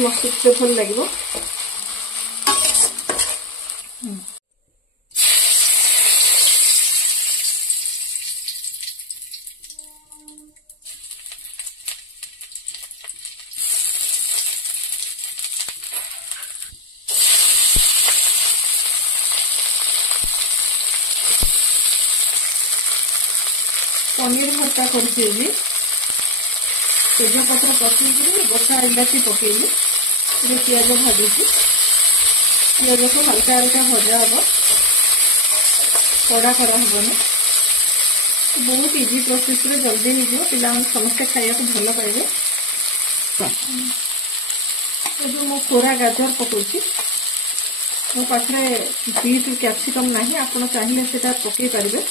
मस्त भल लगे। पनीर भर्ता करछी तेजपत्र पकईकि गोटा इलाची पकईली पियाज भाजी पियाज को हल्का हल्का भजा हम कड़ा कराहबनी बहुत इजी प्रोसेस रे जल्दी हो पिला समस्ते खाया भल पाइबे। जो मो कोरा गाजर पकाउछि मो पाखरे बीट कैप्सिकम नहीं आपन चाहिए से पकई पारे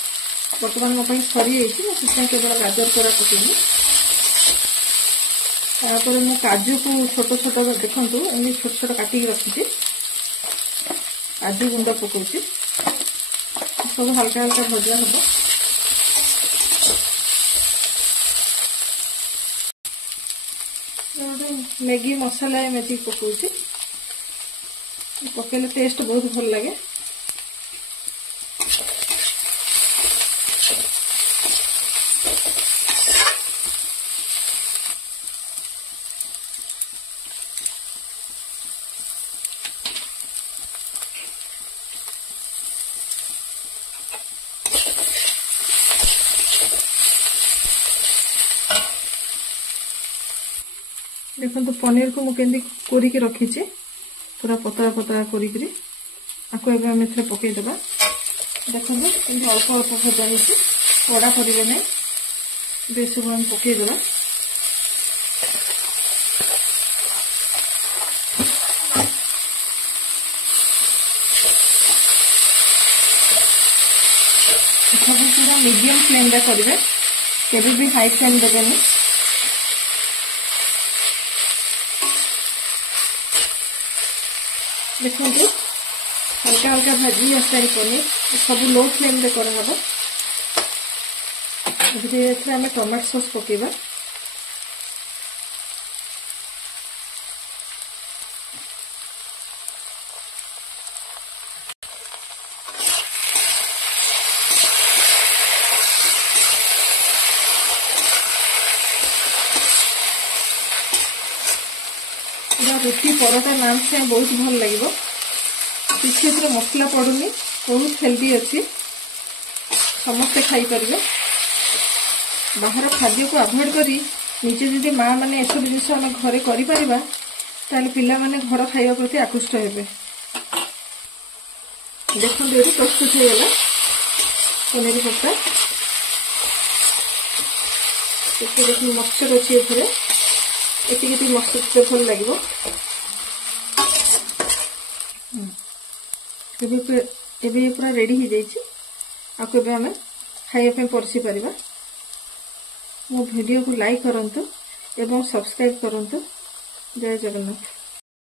बर्तमान मो सरी जाइए केवल गाजर कोरा पकईली तापर मु काजू को छोट छोट देखु एमती छोट छोट काटिक रखी काजू गुंड पकाउछि सब हल्का हल्का भजा हम मैगी मसाला एमती पकाउछि पकेले टेस्ट बहुत भल लगे। देखो तो पनीर को मुझे कोरिक रखी पूरा पतला पतला कोरिक आपको एवं पकईदेवा देखो अल्प अल्प भजा हो कड़ा करेंगे ना सब हम पकईदेवा। सब पूरा मीडियम फ्लेम रे करेंगे केबे भी हाई फ्लेम देवेनि। देखो हल्का हल्का भाजी आसारी पनीर सब लो फ्लेम रे कराहब। आम टमाटो सॉस पकेबा रुटी परोटा नान से बहुत भल लगे किसी मसला पड़ूनी बहुत हेल्दी अच्छी समस्ते खाई पारे। बाहर खाद्य को अवॉइड करी निजे जदि माँ मैंने एसब जिन आम घरे कर पिला माने घर खाଇବା प्रति आकृष्ट हेबे। देखो ये प्रस्तुत हो गला पनीर कोफ्ता देखो मक्सर अच्छी एति मस्त भल लगे। पूरा रेडी हो जाइए आपको आम खाइबा परसी पारिबा। मो वीडियो को लाइक करंतु एवं सब्सक्राइब करंतु। जय जगन्नाथ।